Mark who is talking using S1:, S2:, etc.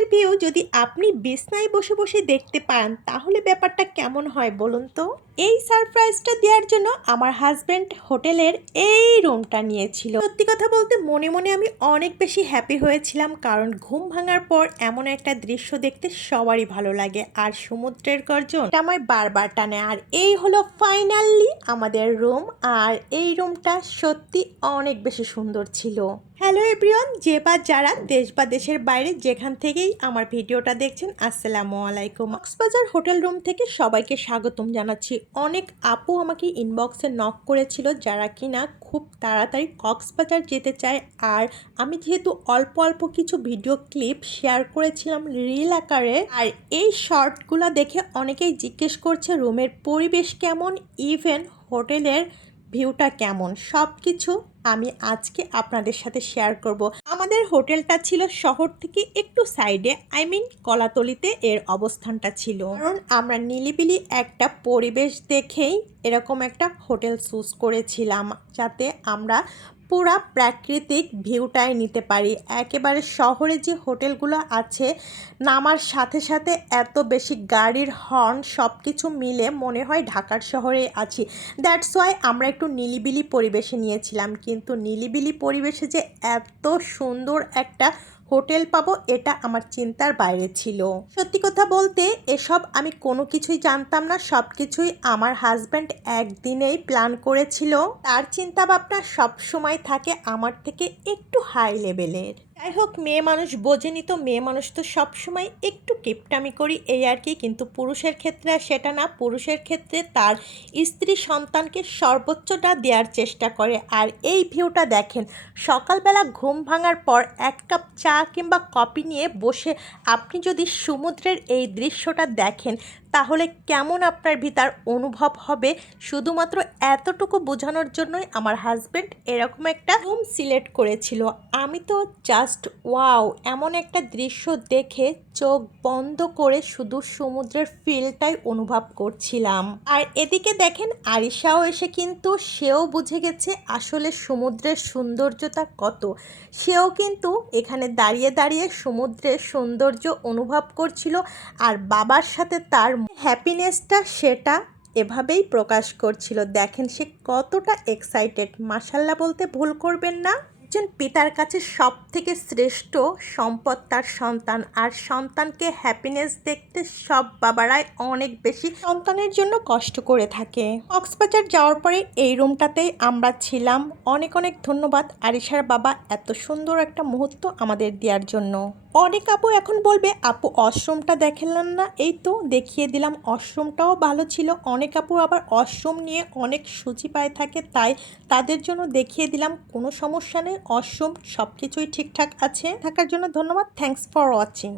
S1: কক্সবাজারের ভিউ যদি আপনি বিছনায় বসে বসে দেখতে পান, তাহলে ব্যাপারটা কেমন হয় বলুন তো? এই সারপ্রাইজটা দেওয়ার জন্য আমার হাজব্যান্ড হোটেলের এই রুমটা নিয়েছিল। সত্যি কথা বলতে মনে মনে আমি অনেক বেশি হ্যাপি হয়েছিলাম, কারণ ঘুম ভাঙার পর এমন একটা দৃশ্য দেখতে সবারই ভালো লাগে, আর সমুদ্রের গর্জন আমায় বারবার টানে। আর এই হলো ফাইনালি আমাদের রুম, আর এই রুমটা সত্যি অনেক বেশি সুন্দর ছিল। হ্যালো এভরিওয়ান, যে বা যারা দেশ বা দেশের বাইরে যেখান থেকেই আমার ভিডিওটা দেখছেন, আসসালামু আলাইকুম। কক্সবাজার হোটেল রুম থেকে সবাইকে স্বাগতম জানাচ্ছি। অনেক আপু আমাকে ইনবক্সে নক করেছিল যারা কিনা খুব তাড়াতাড়ি কক্সবাজার যেতে চায়। আর আমি যেহেতু অল্প অল্প কিছু ভিডিও ক্লিপ শেয়ার করেছিলাম রিল আকারে, আর এই শর্টগুলো দেখে অনেকেই জিজ্ঞেস করছে রুমের পরিবেশ কেমন ইভেন হোটেলের ভিউটা কেমন। সব কিছু আমি আজকে আপনাদের সাথে শেয়ার করব। আমাদের হোটেলটা ছিল শহর থেকে একটু সাইডে, আই মিন কলাতলিতে এর অবস্থানটা ছিল। কারণ আমরা নিলিবিলি একটা পরিবেশ দেখেই এরকম একটা হোটেল চুজ করেছিলাম, যাতে আমরা পুরা প্রাকৃতিক ভিউটাই নিতে পারি। একেবারে শহরে যে হোটেলগুলো আছে, নামার সাথে সাথে এত বেশি গাড়ির হর্ন সব কিছু মিলে মনে হয় ঢাকার শহরে আছি। দ্যাটস ওয়াই আমরা একটু নিলিবিলি পরিবেশে নিয়েছিলাম। কিন্তু নিলিবিলি পরিবেশে যে এত সুন্দর একটা হোটেল পাবো এটা আমার চিন্তার বাইরে ছিল। সত্যি কথা বলতে এসব আমি কোনো কিছুই জানতাম না, সব কিছুই আমার হাজব্যান্ড একদিনেই প্ল্যান করেছিল। তার চিন্তা ভাবনা সবসময় থাকে আমার থেকে একটু হাই লেভেলের যাই হোক, মেয়ে মানুষ বোঝেনি তো, মেয়ে মানুষ তো সবসময় একটু কিপটামি করি, এই আর কি। কিন্তু পুরুষের ক্ষেত্রে সেটা না, পুরুষের ক্ষেত্রে তার স্ত্রী সন্তানকে সর্বোচ্চটা দেওয়ার চেষ্টা করে। আর এই ভিউটা দেখেন, সকালবেলা ঘুম ভাঙার পর এক কাপ চা কিংবা কফি নিয়ে বসে আপনি যদি সমুদ্রের এই দৃশ্যটা দেখেন তাহলে কেমন আপনার ভিতর অনুভব হবে? শুধুমাত্র এতটুকু বোঝানোর জন্যই আমার হাজব্যান্ড এরকম একটা রুম সিলেক্ট করেছিল। আমি তো জাস্ট ওয়াও এমন একটা দৃশ্য দেখে চোখ বন্ধ করে শুধু সমুদ্রের ফিলটাই অনুভব করছিলাম। আর এদিকে দেখেন আরিশাও এসে কিন্তু সেও বুঝে গেছে আসলে সমুদ্রের সৌন্দর্যতা কত। সেও কিন্তু এখানে দাঁড়িয়ে দাঁড়িয়ে সমুদ্রের সৌন্দর্য অনুভব করছিল আর বাবার সাথে তার হ্যাপিনেসটা সেটা এভাবেই প্রকাশ করছিল। দেখেন সে কতটা এক্সাইটেড মাসাল্লাহ বলতে ভুল করবেন না। একজন পিতার কাছে সব থেকে শ্রেষ্ঠ সম্পদ তার সন্তান। আর সন্তানকে হ্যাপিনেস দেখতে সব বাবারাই অনেক বেশি। সন্তানের জন্য কষ্ট করে থাকে। কক্সবাজার যাওয়ার পরে এই রুমটাতেই আমরা ছিলাম। অনেক অনেক ধন্যবাদ আরিশার বাবা এত সুন্দর একটা মুহূর্ত আমাদের দেওয়ার জন্য। অনেক আপু এখন বলবে, আপু, অশ্রমটা দেখেলাম না? এই তো দেখিয়ে দিলাম, অশ্রমটাও ভালো ছিল। অনেক আপু আবার অশ্রম নিয়ে অনেক সূচি পায় থাকে, তাই তাদের জন্য দেখিয়ে দিলাম, কোনো সমস্যা নেই, অশ্রম সব কিছুই ঠিকঠাক আছে। থাকার জন্য ধন্যবাদ থ্যাংকস ফর ওয়াচিং